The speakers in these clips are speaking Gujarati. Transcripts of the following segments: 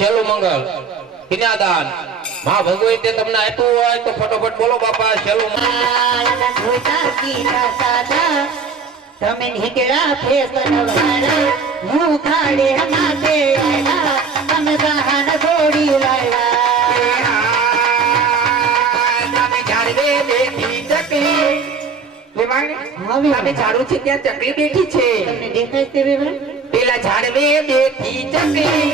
શેલું મંગલ કન્યાદાન માં ભગવતી તમને આપ્યું હોય તો ફટોફટ બોલો બાપા શેલું તમે નીકળ્યા ફેશન વાળા હું ખાડે માથે આવ્યા તમે બહાન છોડી લાવ્યા તમે ઝાડવે બેઠી ચકલી તમે ઝાડુ છે ત્યાં ચકલી બેઠી છે તમને દેખાય છે વેવણ પેલા ઝાડવે બેઠી ચકલી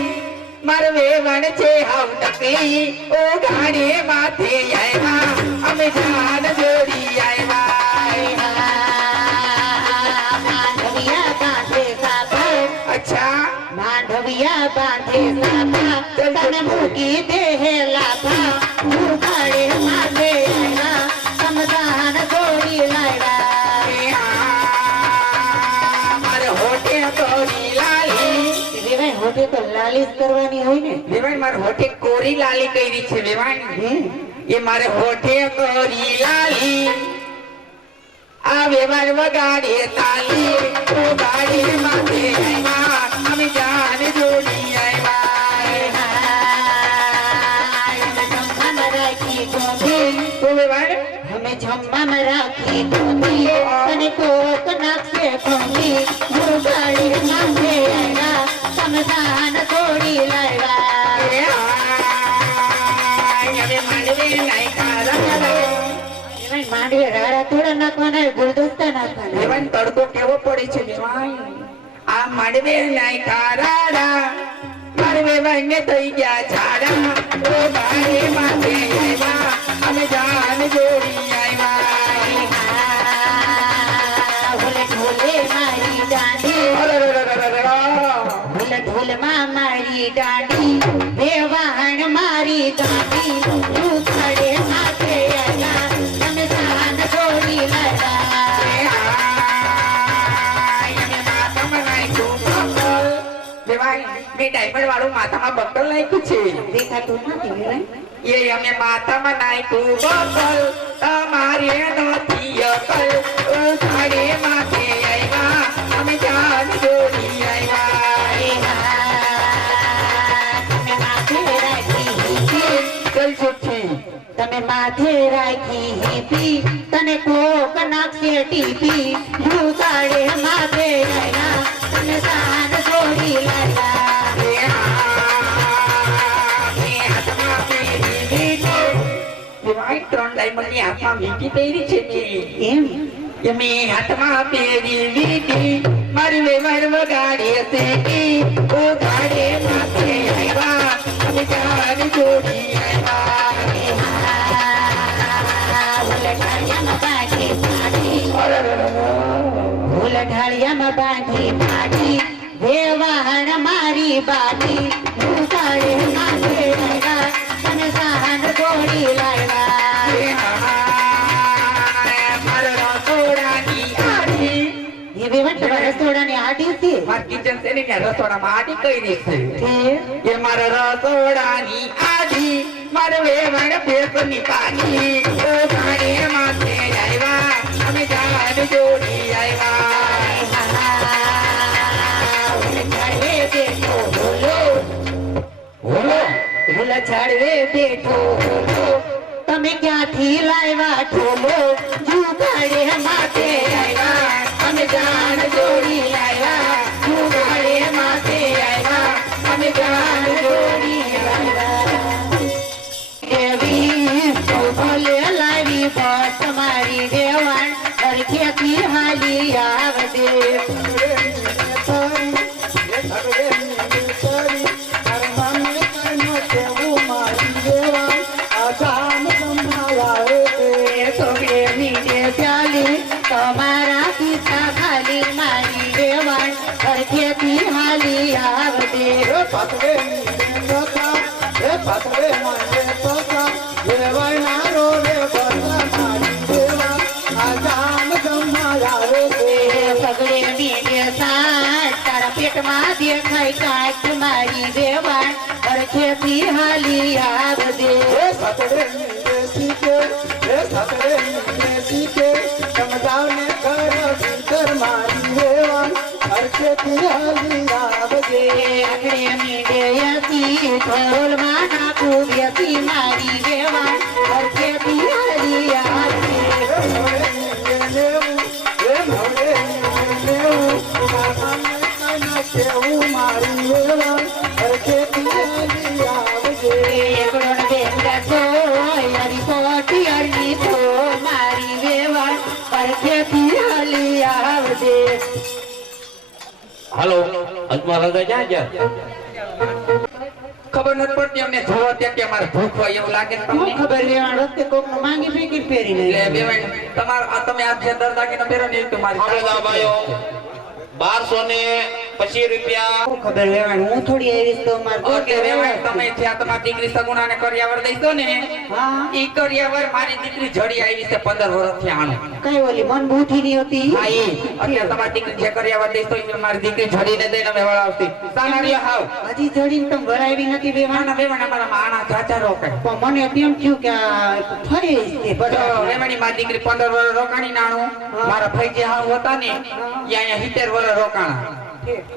મારે વેવણ છે હાવ ટકલી ઓ ગાડે માથે આવ્યા અમે જાન જોડી આવ્યા માંડવિયા બાંધે સાપા અચ્છા માંડવિયા બાંધે સાપા તને મૂકી દે હે લાભા હું ખાડે માથે આવ્યા તમે બહાન છોડી લાવ્યા મારે હોઠે કોરી લાલી વેવાય હોઠે તો લાલીસ કરવાની હોય ને વેવાણ મારે હોઠે કોરી લાલી કરી છે વેવાણ એ મારે હોઠે કોરી લાલી આ વેવાણ વગાડે તાલી ઓ ગાડી માથે આવ્યા અમે જાન જોડી આવ્યા રાખી ગોંધી તો વેવાણ અમે જમવામાં રાખી ગોંધી અને કોક નાખશે ગોંધી હું ગાડી નાખે આવ્યા તમે દાન છોડી લાવ્યા માંડવે રાડા થોડા નાખવાના ગુલદસ્તા નાખવાના વેવાણ તડકો કેવો પડે છે વેવાણ આ માંડવે નાઈ કારાડા મારે વેવાણ ને થઈ ગયા ઝાડા ઓ ગાડી માથે આવ્યા અમે જાન જોડી આવ્યા ભૂલે ઢોલે મારી દાંડી ભૂલે ઢોલમાં મારી દાંડી વેવાણ મારી દાંડી હું ખડે માથે આવ્યા તમે દાન છોડી મેં ડાયમંડ વાળું માથામાં બકલ નાખ્યું છે દેખાતું નથી વેવાણ એ અમે માથામાં નાખ્યું બકલ તમારે નથી અકલ ઓ સાડે માથે આવ્યા અમે જાન જોડી આવ્યા તમે માથે રાખી ચલ છુટ્ટી તમે માથે રાખી હીપી તને કોક નાખશે ટીપી હું કાળે માથે આવ્યા તમે દાન છોડી લાવ્યા ત્રણ ડાયમંડ ની હાથમાં વીંટી પહેરી છે એમ એમે હાથમાં પહેરી વીંટી મારી વેવાણ વગાડે શેકી ઓ ગાડે માથે આવ્યા અમે જાન જોડી ભૂલ ઢાળિયામાં બાંધી પાટી વેવાણ મારી બાટી હું કાળે માથે આવ્યા તમે દાન છોડી લાવ્યા મારા રસોડાની આડી એ વેવાણ તમારા રસોડાની આડી છે મારા કિચન છે ને ત્યાં રસોડામાં આડી કઈ છે કે એ મારા રસોડાની આડી મારે વેવાણ ભેસની પાડી ઓ ગાડે માથે આવ્યા અમે જાન જોડી ભૂલ ઝાડવે બેઠો તમે ક્યાંથી લાવ્યા ઢોલો જુગાડે માથે આવ્યા અમે જાન જોડી આવ્યા જુગાડે માથે આવ્યા અમે જાન જોડી દેવી ભોલે લાવી બસ મારી દેવાણ અરખેથી હાલી આવદે તમારા કિસ્સા ખાલી મારી દેવાણ અરખેથી હાલી આવદે સગડે મીડે સાત તારા પેટમાં દેખાય કાચ મારી દેવાણ અરખેથી હાલી આવદે આગળ મીડે યસી મારી વેવાણ પરખેથી હાલી આવજે એકડો ને બેંગા છો યારી પોટી અરણી છો મારી વેવાણ પરખેથી હાલી આવજે હાલો અંતમાં રજા ક્યાં ગયા ખબર નથી પડતી અમને જોવો ત્યાં કે અમારે ભૂખ હોય એવું લાગે છે શું તમને ખબર વેવાણ વખતે કોકનો માંગી ફેંકી પહેરીને એટલે બેવાઈ તમે આ જે દરદાગીનો પહેરો ને એ તો મારી આપણે તો ભાઈઓ 1225 રૂપિયા શું ખબર વેવાણ હું થોડી આવીશ તો માર એટલે બેવાઈ તમે જ્યાં તમારી દીકરી સગુણાને કરિયાવર દઈશો ને હા ઈ કરિયાવર મારી દીકરી જડી આવી છે 15 વર્ષથી આણું કઈ ઓલી મન બૂઠી ની હતી હા ઈ એટલે તમારી દીકરી જે કરિયાવર દઈશો ઈ મારી દીકરી જડીને દઈને અમે વળાવતી સાનારીઓ હાવ હજી જડીને તમે ભરાવી નથી વેવાણ માના બેવાઈ અમારા માણા ચાચા રોકાય પણ મને તેમ થયું કે આ ફરી છે તો વેવાણી મારી દીકરી 15 વર્ષ રોકાણી નાણું મારા ભાઈજી હાવ હતા ને ઈ અહીંયા 70 વર્ષ રોકાણા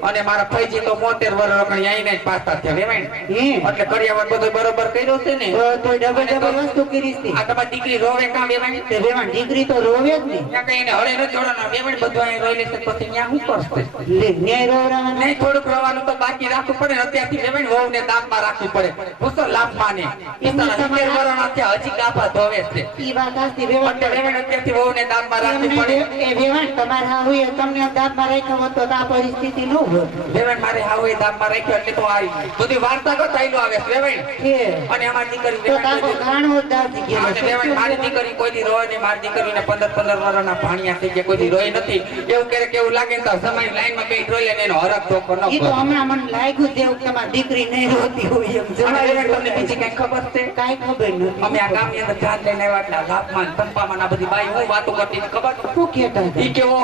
અને મારા ભાઈજી તો 70 વર્ષ રોકાણી આઈને જ પાછા થયા વેવાણી એટલે કરિયાવર બધું બરોબર કર્યો છે ને તો ડબલ ડબલ વસ્તુ કરી છે આ તમારી દીકરી રોવે કાં વેવાણી તે વેવાણ દીકરી તો રોવે જ ને ત્યાં કઈ એને હળે ન જોડવાનો વેવાણી બધું અહીં રોઈ લેશે પછી ત્યાં શું કરશે લે ન્યાય રોવરાવાના નહીં થોડુંક રોવાનું તો બાકી રાખવું પડે ને અત્યારથી વેવાણી વહુને દાબમાં રાખવી પડે પૂછો લાભ માને ઈશાના 70 વર્ષના થયા હજી કાપા ધોવે છે ઈ વાત આસ્તી વેવાણ એટલે વેવાણી અત્યારથી વહુને દાબમાં રાખવી પડે એ વેવાણ તમારે હા હોય તમને દાબમાં રાખ્યો હોત તો આ પરિસ્થિતિ ન હોત વેવાણ મારે હાવ એ દાબમાં રાખ્યો એટલે તો આ બધી વાર્તા તો ચાલ્યું આવે છે વેવાણ કે અને અમારી દીકરી તો તાકો ઘાણો જ દાબી ગયો અને વેવાણ મારી દીકરી કોઈ દી રોય નહીં મારી દીકરીને 15 વર્ષના ભાણિયા થઈ ગયા કોઈ દી રોઈ નથી એવું ક્યારેક એવું લાગે ને તો સમય લાઈનમાં કઈ રોઈ લે ને એનો હરખ ધોકો ન ઈ તો હમણાં મને લાગ્યું જેવું કે તમારી દીકરી નહીં રોતી હોય એમ અને વેવાણ તમને બીજી કઈ ખબર છે કાંઈ ખબર નથી અમે આ ગામની અંદર જાત લઈને આવ્યા એટલે ગામમાં તંપામાં આ બધી બાઈ હું વાતો કરતી ખબર શું કહેતા હતા ઈ કે ઓ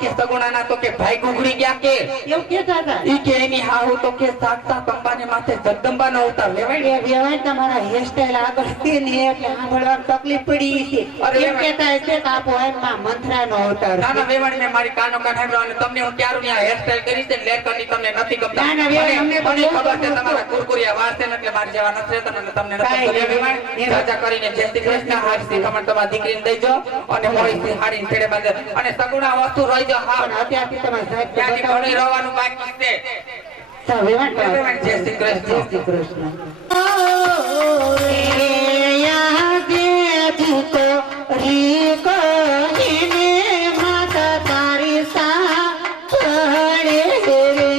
કે સગુણાના તો કે ભાઈ ગુગડી ગયા કે એવું કહેતા હતા ઈ કે એની હાહુ તો કે સાક્ષાત અંબાને માથે જગદંબા નો અવતાર લેવાય એ વેવાય તમારા હેરસ્ટાઈલ આગળ છે ને એટલે સાંભળવામાં તકલીફ પડી છે અરે એમ કહેતા હશે કે આ પોએમમાં મંથરાનો અવતાર છે. નાના વેવાણ મેં મારી કાનો કાન સાંભળ્યો અને તમને હું ક્યારું ન્યા હેરસ્ટાઈલ કરી છે લેર કરી તમને નથી ગમતા ના, ના, વેવાણ, મને અમને મને બહુ ખબર છે ગમતું. તમારા કુરકુરિયા વાળ છે ને એટલે મારી જેવા નથી રહેતા ને તમને નથી કાંઈ ગમતું. નહીં. વેવાણ રાજા કરીને જય શ્રી કૃષ્ણ હારી શીખામણ તમારી દીકરીને દઈજો અને મોળી હારી છેડે બાંધે અને સગુણા વસ્તુ રહી જો હા પણ અત્યારથી તમારે સાહેબ ત્યાંથી ઘણી રહેવાનું બાકી છે સાહેબ, વેવાણ કરો. વેવાણ જય શ્રી જય કૃષ્ણ શ્રી કૃષ્ણ યાદે જીતો રીક હિને માતા તારી સા પડે રે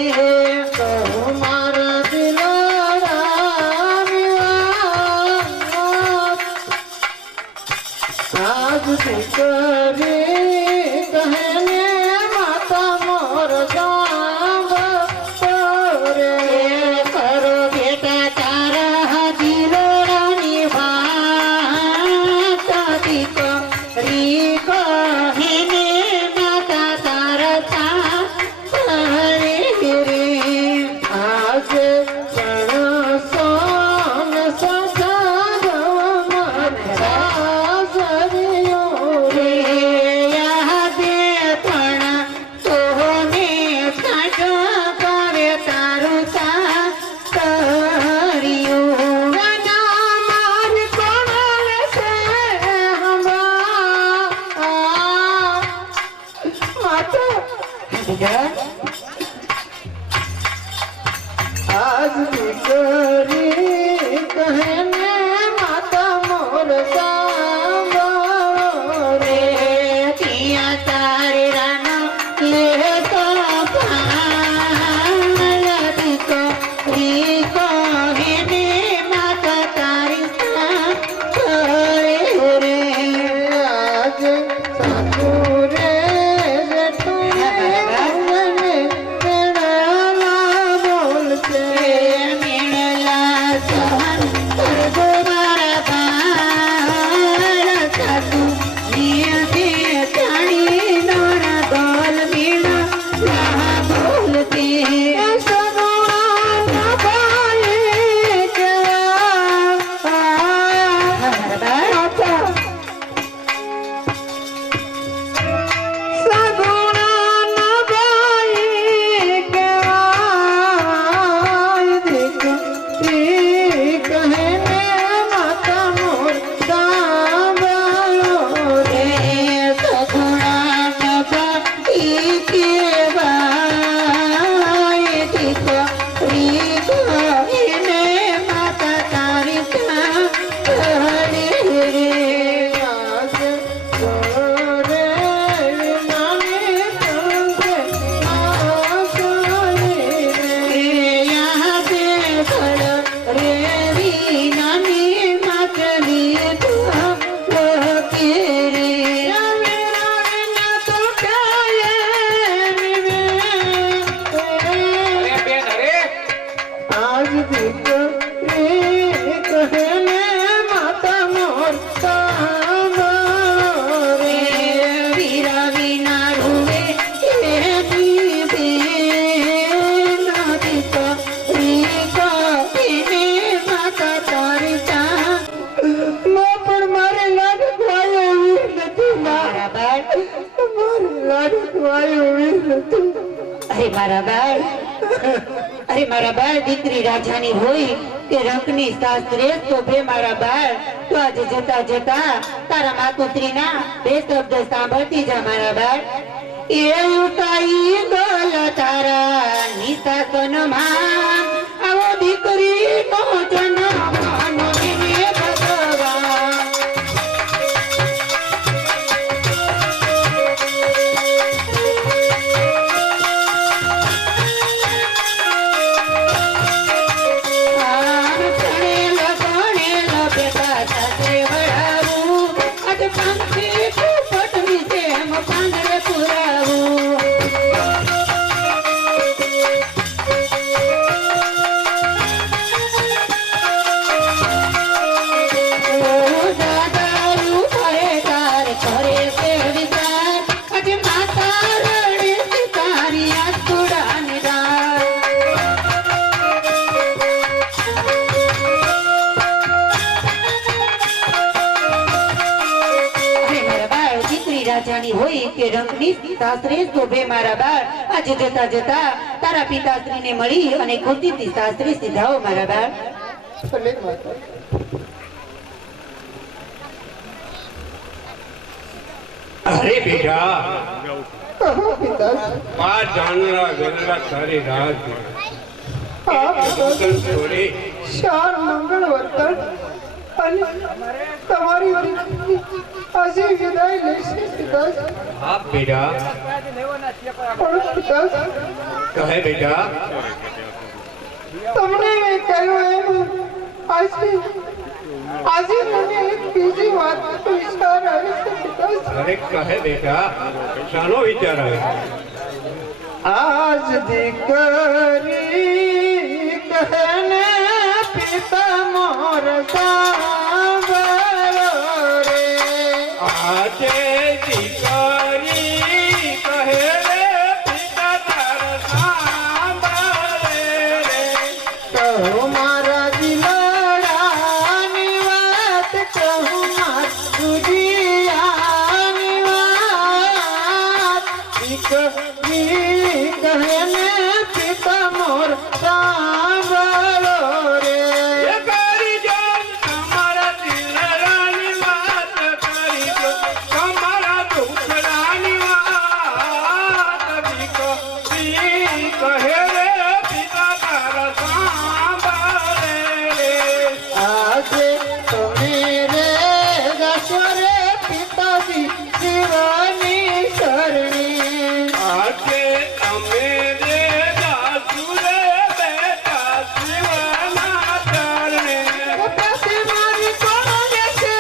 કહું મારા દિલોરા આજ દીકરી કહેને માતા મોર જાંબ રે કરો બેટા તારા દિલોરાની વાત દીકરી કહેને માતા તારા સા પડે રે આજ સોન સજા રે યાદે પણ તોને સાજો કરે તારું સા કર્યું ના માન કોણ છે હમા માતા આજ દીકરી કહેને માતા મોર સાંભળો રે પિયા તારે રાનો લેતો પાલ દીકરી કહેને માતા તારી સાંભળે રે આજ સાસુ રે જેઠું અરે મારા બાળ દીકરી રાજાની હોય કે રંગની શાસ્ત્રે શોભે મારા બાળ તો આજે જતા જતા તારા માતુશ્રીના બે શબ્દ સાંભળતી જા મારા બાળ એવું કઈ ગોલ તારા નિશાસનમાં આવો દીકરી નો જન્મ માનવીને ભગવાન રાજાની હોય કે રંગની સાસરે શોભે મારા બાળ આજે જતા જતા તારા પિતાશ્રીને મળી અને ખુશીથી સાસરે સીધાઓ મારા બાળ અરે બેટા આ જાનરા ગરડા તારી રાત છોડી ચાર મંગળ વર્તન અને તમારી આજે વિદાય લેશે પિતાજી. હા બેટા પણ પિતાજી, કહે બેટા તમને મેં કહ્યું એમ આજે મને એક બીજી વાતનો વિચાર આવે છે પિતાજી. અરે કહે બેટા શાનો વિચાર આવ્યો? આજ દીકરી કહને પિતા મોર સાંભળો રે. આજે દીકરી કહે રે પિતા તાર સાંભળે રે. કહું મારા દિલડાની વાત, કહું મારા દુનિયાની વાત. દીકરી કહને પિતા મોર સાંભળો રે. એ કરી જો તમારા દિલડાની વાત, કરી જો તમારા દુખડાની વાત. દીકરી કહે રે પિતા તારા સાંભળે રે. આજે તમે રે ગાશો રે પિતાજી શિવાની શરણી. આજે અમે રે દાસુ રે બેટા શિવના ચરણે. પછી મારી કોણ લેશે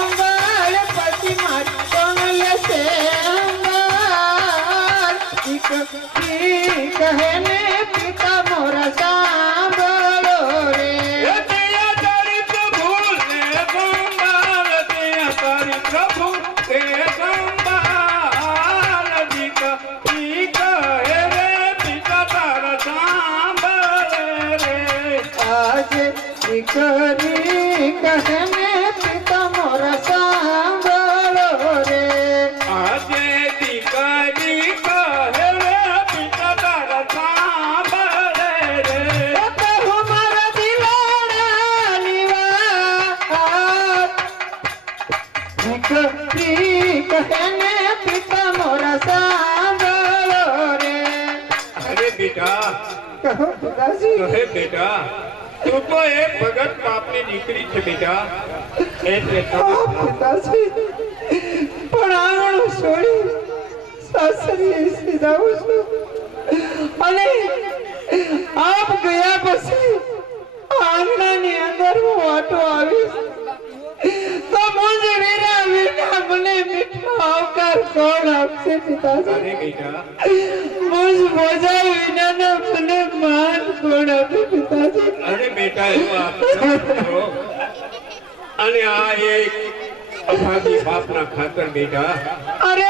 અંબાળ, પછી મારી કોણ લેશે અંબાળ. દીકરી કહે ને પિતા મોરા સાંભળો રે. એ તેયા તારી પ્રભુ ને સંભાળ, તેયા તારી પ્રભુ તે સંભાળ. દીકરી કહે રે પિતા તારા સાંભળે રે. આજે દીકરી કહે ને પિતા મોરા સાંભળો રે. આજે દીકરી કહે રે પિતા તારા સાંભળે રે. કહું મારા દિલડાની વાત, દીકરી કહે ને પિતા મોરા સાંભળો રે. અરે બેટા કહો પિતાજી, કહે બેટા તું તો એક ભગત બાપની દીકરી છે બેટા. એટલે કહો પિતાજી, પણ આંગણું છોડી સાસરીએ સીધાવું છું અને આપ ગયા પછી આંગણાની અંદર હું વાટો આવીશ તો મુજ વીરા વીરા મને મીઠો આવકાર કોણ આપશે પિતાજી? અરે બેટા મુજ મોજા વિનાના મને માન કોણ આપે પિતાજી? અરે બેટા એવું આપો અને આ એક અભાગી બાપના ખાતર બેટા અરે